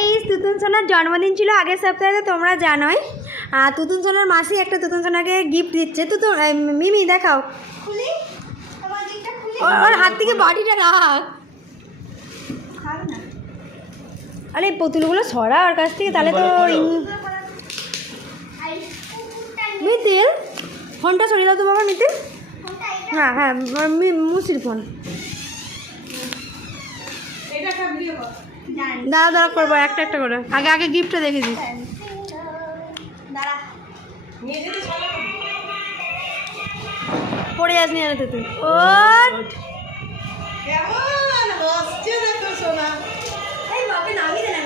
Guys, Tutun সোনার জন্মদিন ছিল আগের সপ্তাহে, তোমরা জানোই। আর তুতুন সোনার মাসি একটা তুতুন সোনাকে গিফট দিচ্ছে। তুতুন মিমি দেখাও, ওর হাত থেকে বাটিটা রাখ। আরে পুতুলগুলো সরা ওর কাছ থেকে, তাহলে তো মিতিল ফোনটা সরিয়ে দাও তো বাবা। মিতিল, হ্যাঁ হ্যাঁ, মুসির ফোন দাঁড়া দাঁড়া করবো একটা একটা করে। আগে আগে গিফটটা দেখে দিস। পড়ে যাস নি জানো তুই। ও এই বাপে নামিয়ে দে না।